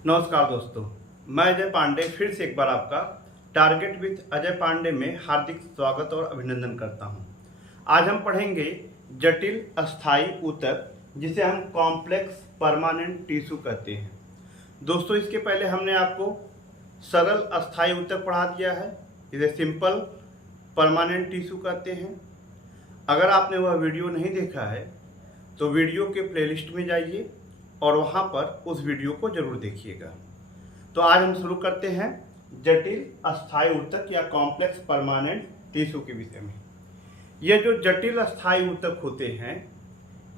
नमस्कार दोस्तों, मैं अजय पांडे फिर से एक बार आपका टारगेट विथ अजय पांडे में हार्दिक स्वागत और अभिनंदन करता हूं। आज हम पढ़ेंगे जटिल अस्थायी ऊतक, जिसे हम कॉम्प्लेक्स परमानेंट टिश्यू कहते हैं। दोस्तों, इसके पहले हमने आपको सरल अस्थायी ऊतक पढ़ा दिया है, इसे सिंपल परमानेंट टिश्यू कहते हैं। अगर आपने वह वीडियो नहीं देखा है तो वीडियो के प्लेलिस्ट में जाइए और वहाँ पर उस वीडियो को जरूर देखिएगा। तो आज हम शुरू करते हैं जटिल अस्थायी ऊतक या कॉम्प्लेक्स परमानेंट टिश्यू के विषय में। यह जो जटिल अस्थायी ऊतक होते हैं,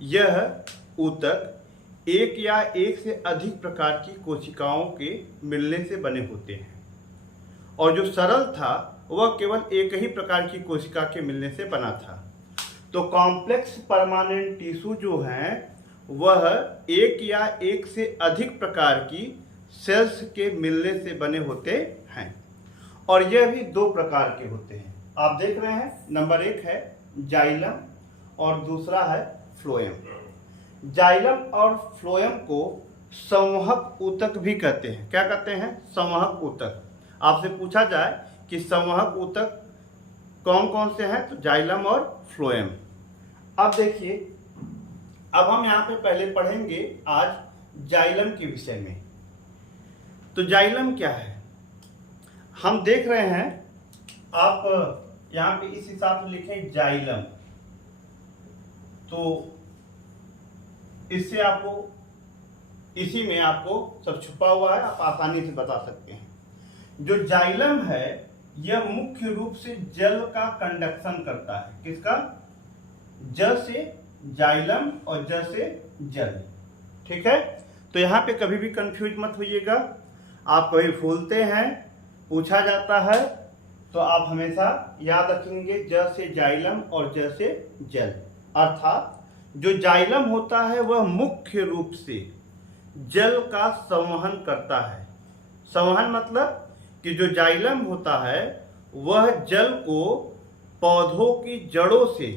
यह ऊतक एक या एक से अधिक प्रकार की कोशिकाओं के मिलने से बने होते हैं, और जो सरल था वह केवल एक ही प्रकार की कोशिका के मिलने से बना था। तो कॉम्प्लेक्स परमानेंट टिश्यू जो हैं वह एक या एक से अधिक प्रकार की सेल्स के मिलने से बने होते हैं, और यह भी दो प्रकार के होते हैं। आप देख रहे हैं, नंबर एक है जाइलम और दूसरा है फ्लोएम। जाइलम और फ्लोएम को संवहक ऊतक भी कहते हैं। क्या कहते हैं? संवहक ऊतक। आपसे पूछा जाए कि संवहक ऊतक कौन कौन से हैं, तो जाइलम और फ्लोएम। अब देखिए, अब हम यहाँ पे पहले पढ़ेंगे आज जाइलम के विषय में। तो जाइलम क्या है, हम देख रहे हैं। आप यहाँ पे इस हिसाब से लिखें जाइलम, तो इससे आपको, इसी में आपको सब छुपा हुआ है, आप आसानी से बता सकते हैं। जो जाइलम है यह मुख्य रूप से जल का कंडक्शन करता है। किसका? जल से जाइलम और जल से जल। ठीक है, तो यहाँ पे कभी भी कंफ्यूज मत होइएगा। आप कभी भूलते हैं, पूछा जाता है, तो आप हमेशा याद रखेंगे जल से जाइलम और जल से जल। अर्थात जो जाइलम होता है वह मुख्य रूप से जल का संवहन करता है। संवहन मतलब कि जो जाइलम होता है वह जल को पौधों की जड़ों से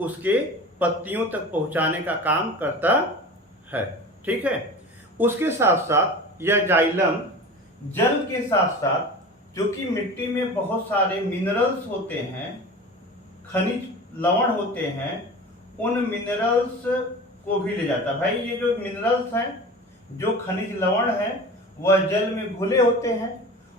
उसके पत्तियों तक पहुंचाने का काम करता है। ठीक है, उसके साथ साथ यह जाइलम जल के साथ साथ, जो कि मिट्टी में बहुत सारे मिनरल्स होते हैं, खनिज लवण होते हैं, उन मिनरल्स को भी ले जाता है। भाई, ये जो मिनरल्स हैं, जो खनिज लवण हैं, वह जल में घुले होते हैं,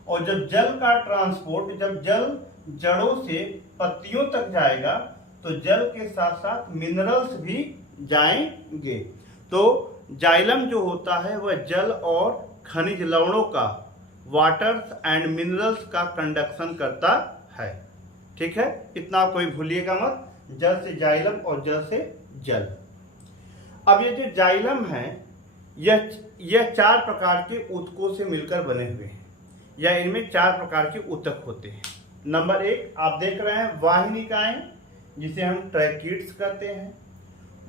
और जब जल का ट्रांसपोर्ट, जब जल जड़ों से पत्तियों तक जाएगा तो जल के साथ साथ मिनरल्स भी जाएंगे। तो जाइलम जो होता है वह जल और खनिज लवणों का, वाटर्स एंड मिनरल्स का कंडक्शन करता है। ठीक है, इतना कोई भूलिएगा मत, जल से जाइलम और जल से जल। अब ये जो जाइलम है यह चार प्रकार के ऊतकों से मिलकर बने हुए हैं, या इनमें चार प्रकार के ऊतक होते हैं। नंबर एक आप देख रहे हैं वाहिनिकाएं, जिसे हम ट्रैकिड्स कहते हैं,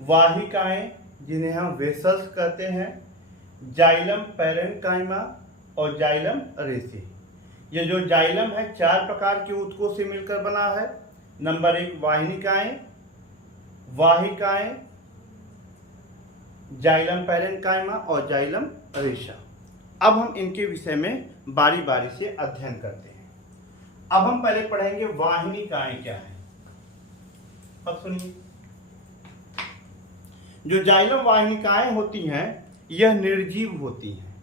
वाहिकाएं जिन्हें हम वेसल्स कहते हैं, जाइलम पैरेन्काइमा और जाइलम रेसे। ये जो जाइलम है चार प्रकार के ऊतकों से मिलकर बना है। नंबर एक वाहिनिकाएं, वाहिकाएं, जाइलम पैरेन्काइमा और जाइलम रेशा। अब हम इनके विषय में बारी बारी से अध्ययन करते हैं। अब हम पहले पढ़ेंगे वाहिनिकाएं क्या है। अब सुनिए, जो जाइलम वाहिनिकाएं होती हैं यह निर्जीव होती हैं,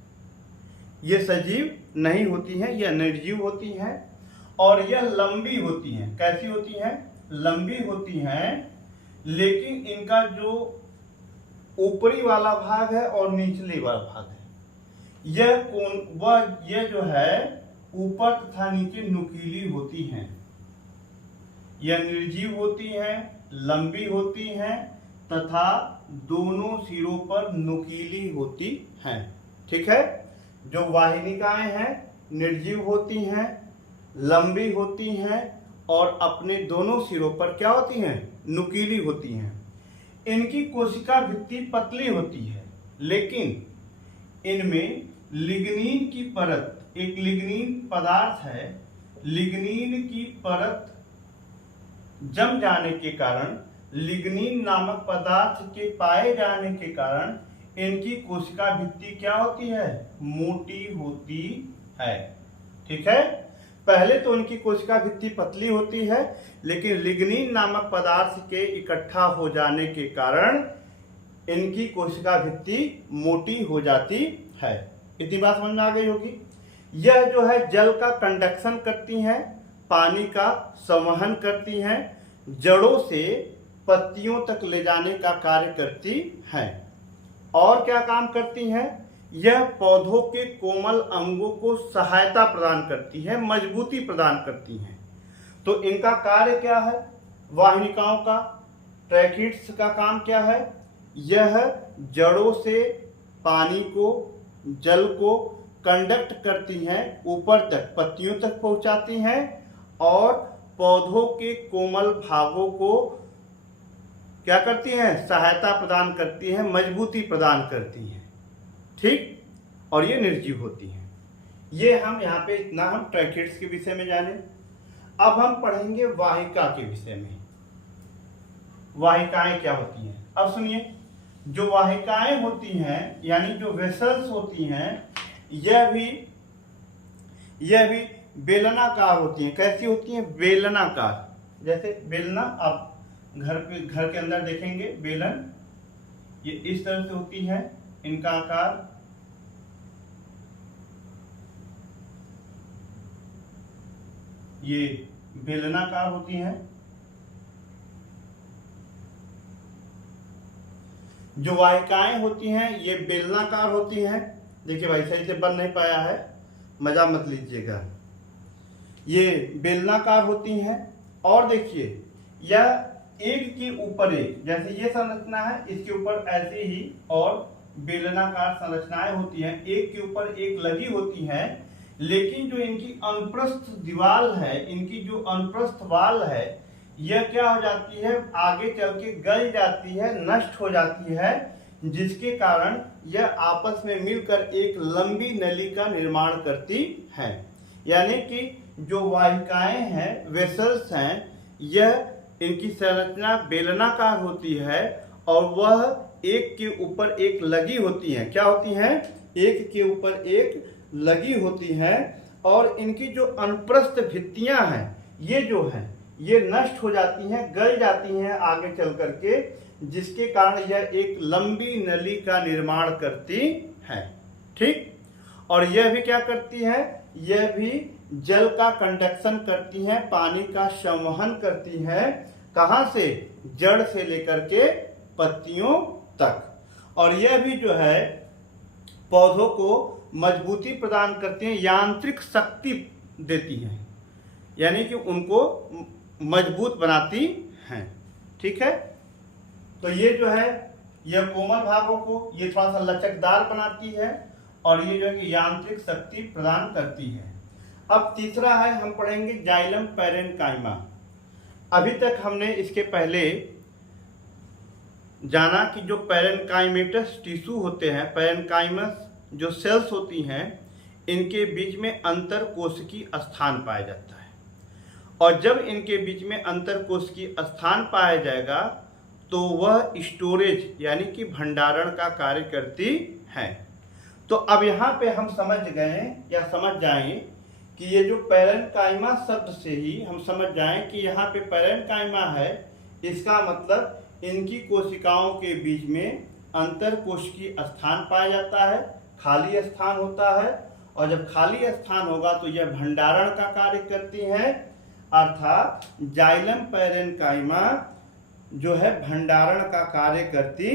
यह सजीव नहीं होती हैं, यह निर्जीव होती हैं, और यह लंबी होती हैं। कैसी होती हैं? लंबी होती हैं, लेकिन इनका जो ऊपरी वाला भाग है और निचले वाला भाग है, यह जो है ऊपर तथा नीचे नुकीली होती हैं। यह निर्जीव होती हैं, लंबी होती हैं तथा दोनों सिरों पर नुकीली होती हैं। ठीक है, जो वाहिनिकाएं हैं निर्जीव होती हैं, लंबी होती हैं, और अपने दोनों सिरों पर क्या होती हैं? नुकीली होती हैं। इनकी कोशिका भित्ति पतली होती है, लेकिन इनमें लिग्नीन की परत, एक लिग्नीन पदार्थ है, लिग्नीन की परत जम जाने के कारण, लिग्नीन नामक पदार्थ के पाए जाने के कारण इनकी कोशिका भित्ति क्या होती है, मोटी होती है। ठीक है, पहले तो इनकी कोशिका भित्ति पतली होती है, लेकिन लिग्निन नामक पदार्थ के इकट्ठा हो जाने के कारण इनकी कोशिका भित्ति मोटी हो जाती है। इतनी बात समझ में आ गई होगी। यह जो है जल का कंडक्शन करती हैं, पानी का संवहन करती हैं, जड़ों से पत्तियों तक ले जाने का कार्य करती हैं। और क्या काम करती हैं, यह पौधों के कोमल अंगों को सहायता प्रदान करती है, मजबूती प्रदान करती हैं। तो इनका कार्य क्या है, वाहिनिकाओं का, ट्रैकिड्स का काम क्या है, यह जड़ों से पानी को, जल को कंडक्ट करती हैं, ऊपर तक पत्तियों तक पहुंचाती हैं और पौधों के कोमल भागों को क्या करती हैं, सहायता प्रदान करती हैं, मजबूती प्रदान करती हैं। ठीक, और ये निर्जीव होती हैं। ये हम यहाँ पे इतना हम ट्रैकिड्स के विषय में जाने। अब हम पढ़ेंगे वाहिका के विषय में। वाहिकाएं क्या होती हैं, अब सुनिए। जो वाहिकाएं होती हैं यानी जो वेसल्स होती हैं, यह भी बेलनाकार होती हैं। कैसी होती हैं, बेलनाकार। जैसे बेलना आप घर के अंदर देखेंगे, बेलन ये इस तरह से होती है, इनका आकार ये बेलनाकार होती हैं। जो वाहिकाएं होती हैं ये बेलनाकार होती हैं। देखिए भाई, सही से बन नहीं पाया है, मजा मत लीजिएगा। ये बेलनाकार होती हैं। और देखिए, यह एक के ऊपर एक, जैसे ये संरचना है, इसके ऊपर ऐसे ही और बेलनाकार संरचनाएं होती हैं, एक के ऊपर एक लगी होती हैं। लेकिन जो इनकी अनुप्रस्थ दीवार है, इनकी जो अनुप्रस्थ वाल है, यह क्या हो जाती है, आगे चल के गल जाती है, नष्ट हो जाती है, जिसके कारण यह आपस में मिलकर एक लंबी नली का निर्माण करती है। यानी कि जो वाहिकाएं हैं, वेसल्स हैं, यह इनकी संरचना बेलनाकार होती है और वह एक के ऊपर एक लगी होती हैं। क्या होती हैं, एक के ऊपर एक लगी होती हैं। और इनकी जो अनुप्रस्थ भित्तियां हैं, ये जो हैं, ये नष्ट हो जाती हैं, गल जाती हैं आगे चल करके, जिसके कारण यह एक लंबी नली का निर्माण करती है। ठीक, और यह भी क्या करती है, यह भी जल का कंडक्शन करती हैं, पानी का संवहन करती हैं। कहां से, जड़ से लेकर के पत्तियों तक। और यह भी जो है पौधों को मजबूती प्रदान करती हैं, यांत्रिक शक्ति देती हैं, यानी कि उनको मजबूत बनाती हैं। ठीक है, तो ये जो है, यह कोमल भागों को ये थोड़ा सा लचकदार बनाती है और ये जो है कि यांत्रिक शक्ति प्रदान करती है। अब तीसरा है, हम पढ़ेंगे जाइलम पैरेन्काइमा। अभी तक हमने इसके पहले जाना कि जो पैरेन्काइमेटस टिश्यू होते हैं, पैरेन्काइमस जो सेल्स होती हैं, इनके बीच में अंतरकोशिकी स्थान पाया जाता है। और जब इनके बीच में अंतरकोशिकी स्थान पाया जाएगा तो वह स्टोरेज यानी कि भंडारण का कार्य करती है। तो अब यहाँ पे हम समझ गए या समझ जाएं कि ये जो पैरेन्काइमा शब्द से ही हम समझ जाएं कि यहाँ पे पैरेन्काइमा है, इसका मतलब इनकी कोशिकाओं के बीच में अंतरकोशिकी स्थान पाया जाता है, खाली स्थान होता है। और जब खाली स्थान होगा तो यह भंडारण का कार्य करती हैं, अर्थात जाइलम पैरेन्काइमा जो है भंडारण का कार्य करती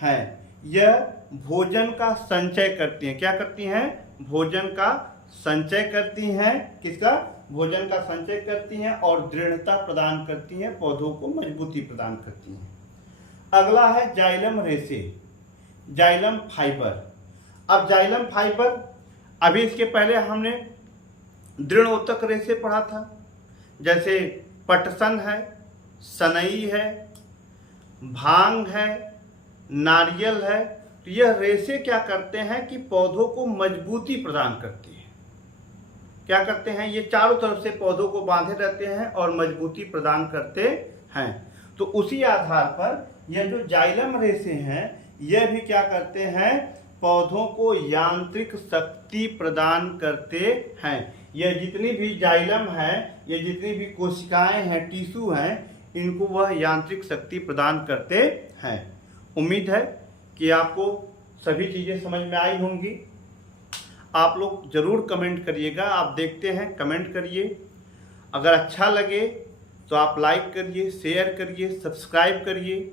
हैं। यह भोजन का संचय करती हैं। क्या करती हैं, भोजन का संचय करती हैं। किसका, भोजन का संचय करती हैं और दृढ़ता प्रदान करती हैं, पौधों को मजबूती प्रदान करती हैं। अगला है जाइलम रेशे, जाइलम फाइबर। अब जाइलम फाइबर, अभी इसके पहले हमने दृढ़ोतक रेशे पढ़ा था, जैसे पटसन है, सनई है, भांग है, नारियल है। तो यह रेशे क्या करते हैं कि पौधों को मजबूती प्रदान करते हैं। क्या करते हैं, ये चारों तरफ से पौधों को बांधे रहते हैं और मजबूती प्रदान करते हैं। तो उसी आधार पर यह जो जाइलम रेशे हैं, यह भी क्या करते हैं, पौधों को यांत्रिक शक्ति प्रदान करते हैं। यह जितनी भी जाइलम है, ये जितनी भी कोशिकाएं हैं, टिश्यू हैं, इनको वह यांत्रिक शक्ति प्रदान करते हैं। उम्मीद है कि आपको सभी चीज़ें समझ में आई होंगी। आप लोग ज़रूर कमेंट करिएगा, आप देखते हैं, कमेंट करिए। अगर अच्छा लगे तो आप लाइक करिए, शेयर करिए, सब्सक्राइब करिए।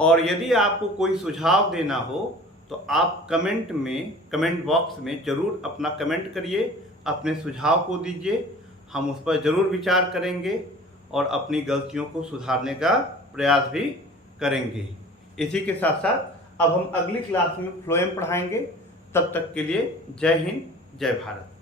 और यदि आपको कोई सुझाव देना हो तो आप कमेंट बॉक्स में ज़रूर अपना कमेंट करिए, अपने सुझाव को दीजिए। हम उस पर ज़रूर विचार करेंगे और अपनी गलतियों को सुधारने का प्रयास भी करेंगे। इसी के साथ साथ अब हम अगली क्लास में फ्लोएम पढ़ाएंगे। तब तक के लिए जय हिंद, जय भारत।